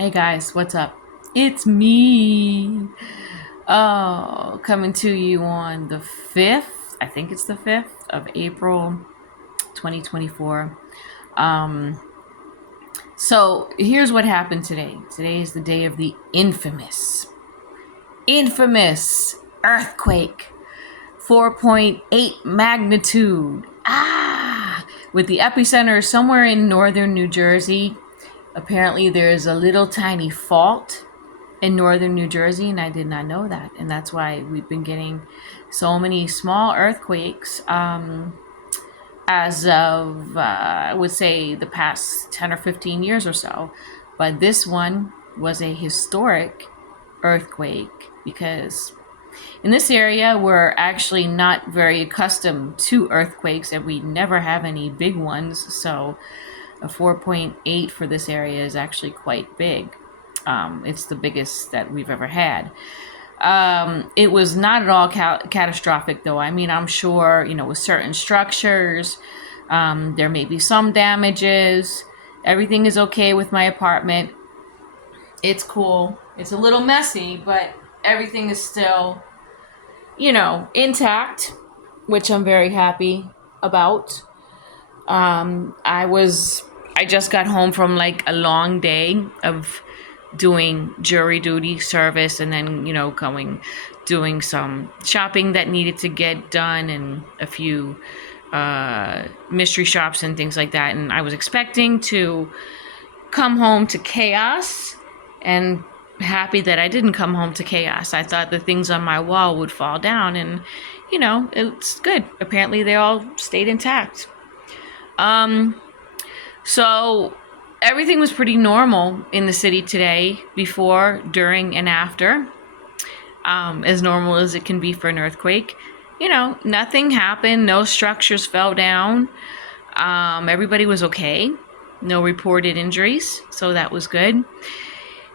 Hey guys, what's up? It's me. Oh, coming to you on the 5th, I think it's the 5th of April 2024. Um, so here's what happened today. Today is the day of the infamous earthquake, 4.8 magnitude. With the epicenter somewhere in northern New Jersey. Apparently, there's a little tiny fault in northern New Jersey, and I did not know that. And that's why we've been getting so many small earthquakes as of, I would say, the past 10 or 15 years or so. But this one was a historic earthquake because in this area, we're actually not very accustomed to earthquakes, and we never have any big ones. So a 4.8 for this area is actually quite big. It's the biggest that we've ever had. It was not at all catastrophic, though. I mean, I'm sure, with certain structures, there may be some damages. Everything is okay with my apartment. It's cool. It's a little messy, but everything is still, intact, which I'm very happy about. I just got home from like a long day of doing jury duty service, and then doing some shopping that needed to get done, and a few mystery shops and things like that. And I was expecting to come home to chaos, and happy that I didn't come home to chaos. I thought the things on my wall would fall down, and it's good. Apparently they all stayed intact. So everything was pretty normal in the city today, before, during, and after. As normal as it can be for an earthquake. Nothing happened. No structures fell down. Everybody was okay. No reported injuries, so that was good.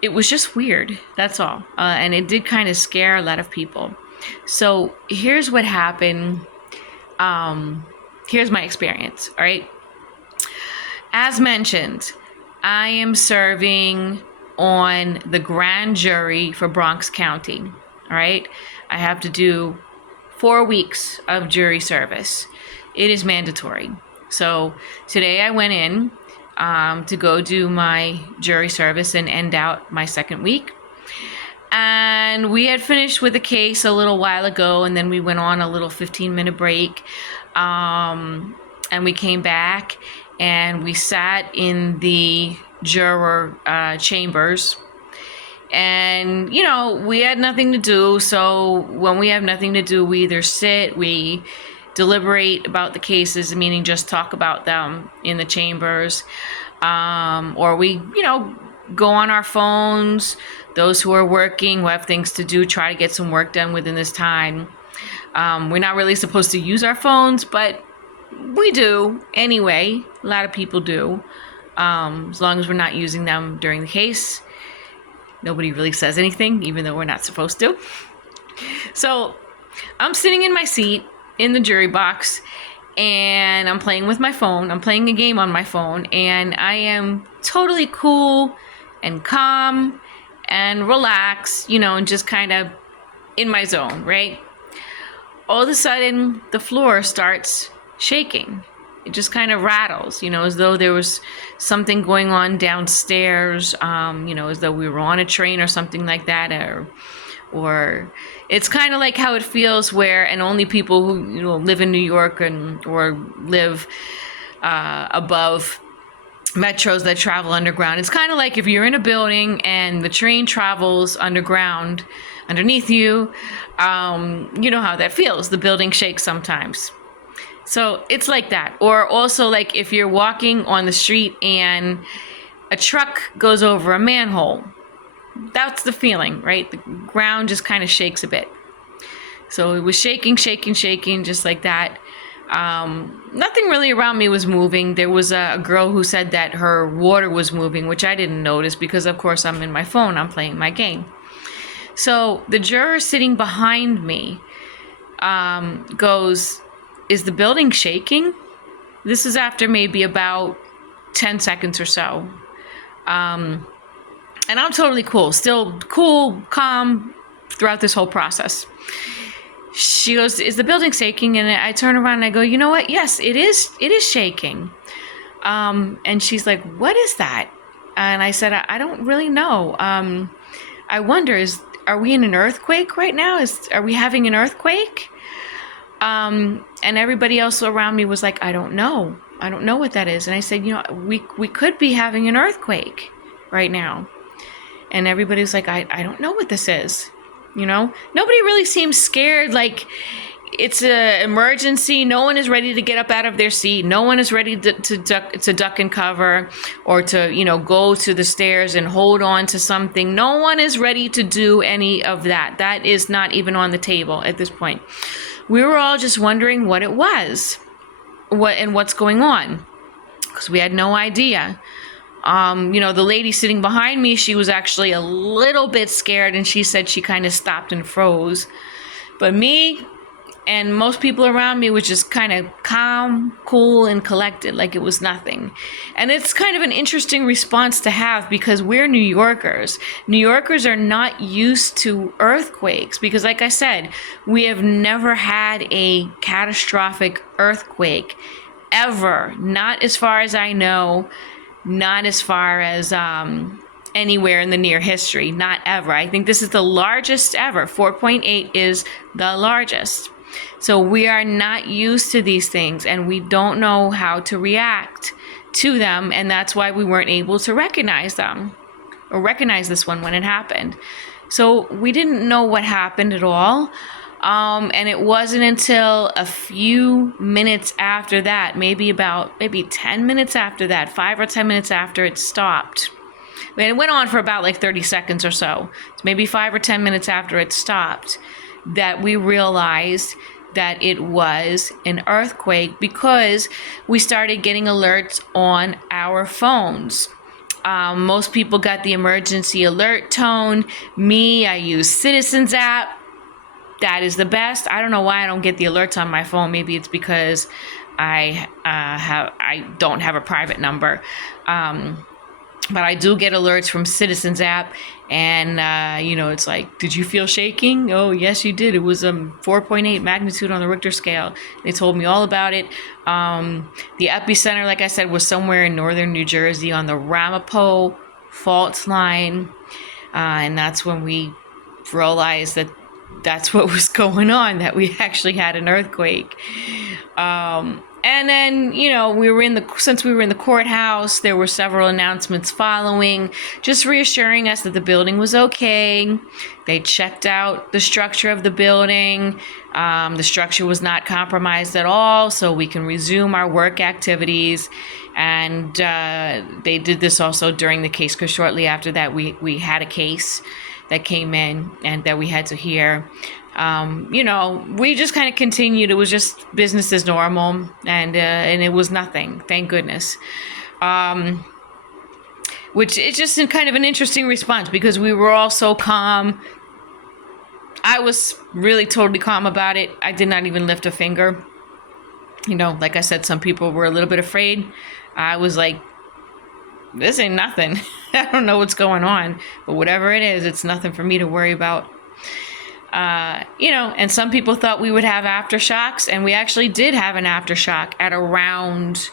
It was just weird, that's all. And it did kind of scare a lot of people. So here's what happened. Here's my experience, all right? As mentioned, I am serving on the grand jury for Bronx County, all right? I have to do 4 weeks of jury service. It is mandatory. So today I went in to go do my jury service and end out my second week. And we had finished with the case a little while ago, and then we went on a little 15-minute break. And we came back and we sat in the juror chambers. And, we had nothing to do. So when we have nothing to do, we either sit, we deliberate about the cases, meaning just talk about them in the chambers, or we, go on our phones. Those who are working, who have things to do, try to get some work done within this time. We're not really supposed to use our phones, but we do anyway. A lot of people do. As long as we're not using them during the case, nobody really says anything, even though we're not supposed to. So I'm sitting in my seat in the jury box, and I'm playing with my phone. I'm playing a game on my phone, and I am totally cool and calm and relaxed, and just kind of in my zone, right? All of a sudden, the floor starts shaking. It just kind of rattles, as though there was something going on downstairs, as though we were on a train or something like that, or it's kind of like how it feels and only people who live in New York or live above metros that travel underground. It's kind of like if you're in a building and the train travels underground underneath you. You know how that feels. The building shakes sometimes. So it's like that. Or also like if you're walking on the street and a truck goes over a manhole. That's the feeling, right? The ground just kind of shakes a bit. So it was shaking, just like that. Nothing really around me was moving. There was a girl who said that her water was moving, which I didn't notice because, of course, I'm in my phone. I'm playing my game. So the juror sitting behind me goes, "Is the building shaking?" This is after maybe about 10 seconds or so. And I'm totally cool, still cool, calm throughout this whole process. She goes, is the building shaking? And I turn around and I go, you know what? Yes, it is shaking. And she's like, what is that? And I said, I don't really know. I wonder, are we in an earthquake right now? Are we having an earthquake? And everybody else around me was like, I don't know. I don't know what that is. And I said, you know, we could be having an earthquake right now. And everybody was like, I don't know what this is. You know, nobody really seems scared. Like it's an emergency. No one is ready to get up out of their seat. No one is ready to duck and cover, or to, you know, go to the stairs and hold on to something. No one is ready to do any of that. That is not even on the table at this point. We were all just wondering what it was, what's going on, because we had no idea. You know, the lady sitting behind me, she was actually a little bit scared, and she said she kind of stopped and froze. But me and most people around me was just kind of calm, cool, and collected, like it was nothing. And it's kind of an interesting response to have, because we're New Yorkers. New Yorkers are not used to earthquakes because, like I said, we have never had a catastrophic earthquake ever. Not as far as I know. Not as far as anywhere in the near history. Not ever. I think this is the largest ever. 4.8 is the largest. So we are not used to these things, and we don't know how to react to them, and that's why we weren't able to recognize them, or recognize this one when it happened. So we didn't know what happened at all. And it wasn't until a few minutes after that, maybe 10 minutes after that, 5 or 10 minutes after it stopped. And it went on for about like 30 seconds or so. It's maybe 5 or 10 minutes after it stopped that we realized that it was an earthquake, because we started getting alerts on our phones. Most people got the emergency alert tone. Me, I use Citizens app. That is the best. I don't know why I don't get the alerts on my phone. Maybe it's because I don't have a private number. But I do get alerts from Citizens app, and you know, it's like, did you feel shaking? Oh, yes, you did. It was 4.8 magnitude on the Richter scale. They told me all about it. The epicenter, like I said, was somewhere in northern New Jersey on the Ramapo fault line, and that's when we realized that that's what was going on, that we actually had an earthquake. And then, you know, since we were in the courthouse, there were several announcements following, just reassuring us that the building was okay. They checked out the structure of the building. The structure was not compromised at all, so we can resume our work activities. And they did this also during the case, because shortly after that, we had a case that came in and that we had to hear. You know, we just kind of continued. It was just business as normal, and it was nothing, thank goodness. Which is just kind of an interesting response, because we were all so calm. I was really totally calm about it. I did not even lift a finger. You know, like I said, some people were a little bit afraid. I was like, this ain't nothing. I don't know what's going on, but whatever it is, it's nothing for me to worry about. You know, and some people thought we would have aftershocks, and we actually did have an aftershock at around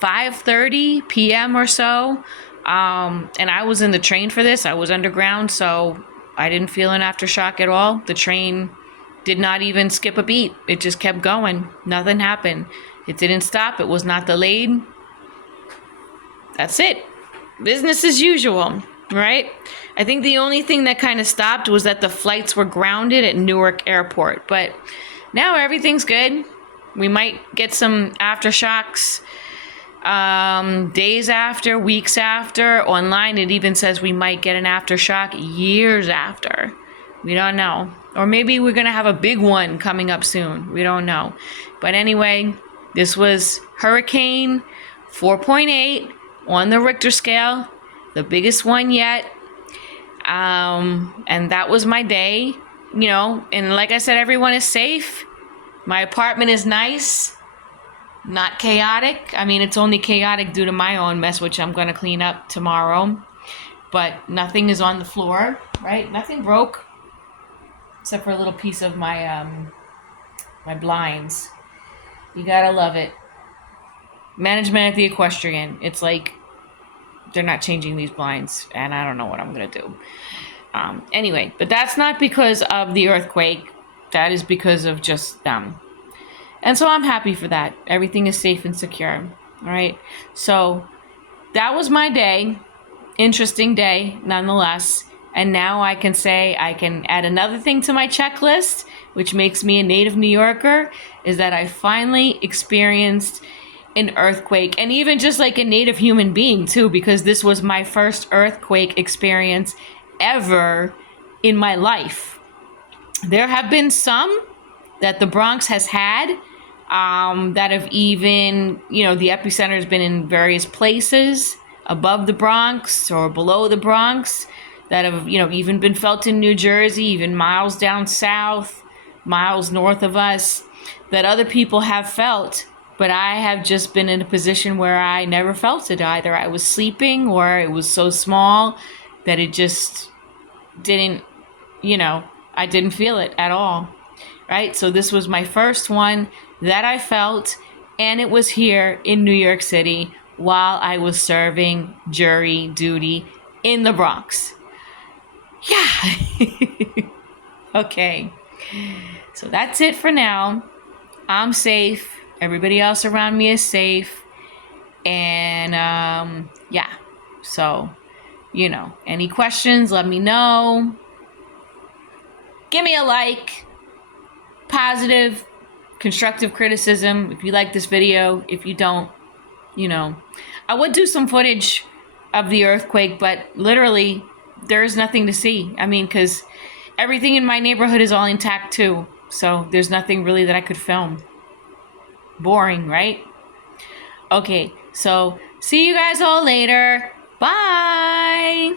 5:30 p.m. or so. And I was in the train for this. I was underground, so I didn't feel an aftershock at all. The train did not even skip a beat. It just kept going. Nothing happened. It didn't stop. It was not delayed. That's it. Business as usual, right? I think the only thing that kind of stopped was that the flights were grounded at Newark Airport. But now everything's good. We might get some aftershocks days after, weeks after. Online, it even says we might get an aftershock years after. We don't know. Or maybe we're going to have a big one coming up soon. We don't know. But anyway, this was Hurricane 4.8 on the Richter scale, the biggest one yet. And that was my day, you know, and like I said, everyone is safe. My apartment is nice, not chaotic. I mean, it's only chaotic due to my own mess, which I'm going to clean up tomorrow. but nothing is on the floor, right? Nothing broke except for a little piece of my my blinds. You gotta love it. Management at the equestrian. It's like they're not changing these blinds, and I don't know what I'm gonna do. Anyway, but that's not because of the earthquake. That is because of just them. And so I'm happy for that. Everything is safe and secure. All right. So that was my day. Interesting day, nonetheless. And now I can say I can add another thing to my checklist, which makes me a native New Yorker, is that I finally experienced an earthquake, and even just like a native human being too, because this was my first earthquake experience ever in my life. There have been some that the Bronx has had that have even, the epicenter has been in various places above the Bronx or below the Bronx that have, even been felt in New Jersey, even miles down south, miles north of us, that other people have felt. But I have just been in a position where I never felt it. Either I was sleeping or it was so small that it just didn't, I didn't feel it at all. Right? So this was my first one that I felt, and it was here in New York City while I was serving jury duty in the Bronx. Yeah. Okay. So that's it for now. I'm safe. Everybody else around me is safe. And yeah. So, any questions, let me know. Give me a like. Positive, constructive criticism if you like this video. If you don't, I would do some footage of the earthquake, but literally there's nothing to see. I mean, because everything in my neighborhood is all intact too. So there's nothing really that I could film. Boring, right? Okay, so see you guys all later. Bye.